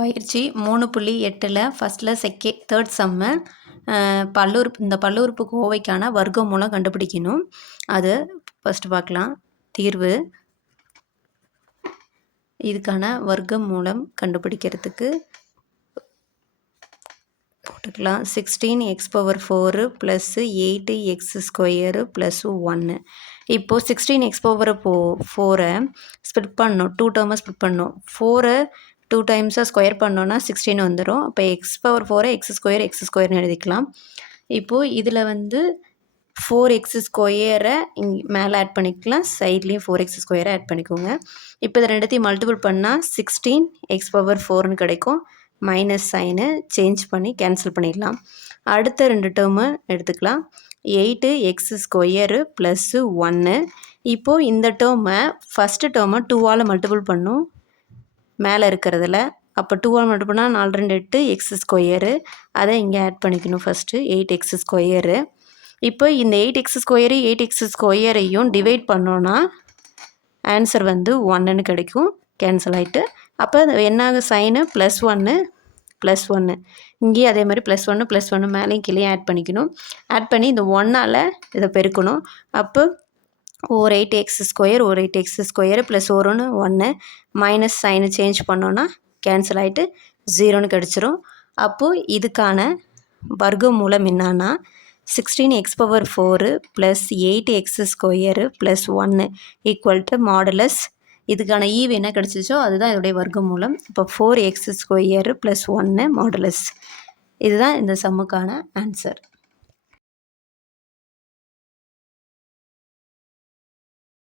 பயிற்சி மூணு புள்ளி எட்டில் ஃபஸ்ட்டில் செகே தேர்ட் செம்மு பல்லுறுப்பு இந்த பல்லுறுப்பு கோவைக்கான வர்க்க மூலம் கண்டுபிடிக்கணும். அது ஃபஸ்ட்டு பார்க்கலாம். தீர்வு. இதுக்கான வர்க்க மூலம் கண்டுபிடிக்கிறதுக்கு போட்டுக்கலாம். Sixteen x power four plus eight x square plus ஒன்று இப்போது சிக்ஸ்டீன் எக்ஸ் பவர் ஃபோ ஃபோரை ஸ்ப்ளிட் பண்ணணும். டூ டேர்மை ஸ்ப்ளிட் பண்ணணும். ஃபோரை டூ டைம்ஸாக ஸ்கொயர் பண்ணோன்னா சிக்ஸ்டீன் வந்துடும் அப்போ எக்ஸ் பவர் ஃபோரை எக்ஸ் ஸ்கொயர் எக்ஸ் ஸ்கொயர்னு எழுதிக்கலாம். இப்போது இதில் வந்து ஃபோர் எக்ஸ் ஸ்கொயரை இங் மேலே ஆட் பண்ணிக்கலாம். சைட்லேயும் ஃபோர் எக்ஸ் ஸ்கொயரை ஆட் பண்ணிக்கோங்க. இப்போ இதை ரெண்டுத்தையும் மல்டிபிள் பண்ணால் சிக்ஸ்டீன் எக்ஸ் பவர் ஃபோர்னு கிடைக்கும். மைனஸ் சைனு சேஞ்ச் பண்ணி கேன்சல் பண்ணிடலாம். அடுத்த ரெண்டு டேர்மு எடுத்துக்கலாம். எயிட்டு எக்ஸ் ஸ்கொயரு ப்ளஸ்ஸு ஒன்று இப்போது இந்த டேர்மை ஃபஸ்ட்டு டேர்மை டூவால் மல்டிபிள் பண்ணும். மேலே இருக்கிறதுல. அப்போ டூவால் மட்டும் பண்ணால் நாலு ரெண்டு எட்டு எக்ஸ் ஸ்கொயரு அதை இங்கே ஆட் பண்ணிக்கணும் ஃபஸ்ட்டு எயிட் எக்ஸ் ஸ்கொயரு இப்போ இந்த eight x square eight x ஸ்கொயரையும் divide பண்ணோன்னா ஆன்சர் வந்து ஒன்றுன்னு கிடைக்கும். கேன்சல் ஆகிட்டு அப்போ என்னாகும் சைனு ப்ளஸ் ஒன்று ப்ளஸ் ஒன்று இங்கேயும் அதே மாதிரி ப்ளஸ் ஒன்று ப்ளஸ் ஒன்று மேலேயும் கீழே ஆட் பண்ணிக்கணும். ஆட் பண்ணி இந்த ஒன்னால் இதை பெருக்கணும். அப்போ ஓர் எயிட் எக்ஸ் ஸ்கொயர் ஒரு எயிட் எக்ஸ் ஸ்கொயர் ப்ளஸ் ஒருன்னு ஒன்று ஒன்று மைனஸ் சைனு சேஞ்ச் பண்ணோன்னா கேன்சல் ஆகிட்டு ஜீரோன்னு கிடச்சிரும். அப்போது இதுக்கான வர்க்க மூலம் என்னன்னா sixteen x power four plus eight x square plus ஒன்று ஈக்குவல் டு மாடலஸ் இதுக்கான ஈவ் என்ன கிடச்சிச்சோ அதுதான் இதோடைய வர்க்க மூலம் இப்போ ஃபோர் எக்ஸ் ஸ்கொயரு ப்ளஸ் ஒன்று மாடலஸ் இதுதான் இந்த சம்முக்கான ஆன்சர்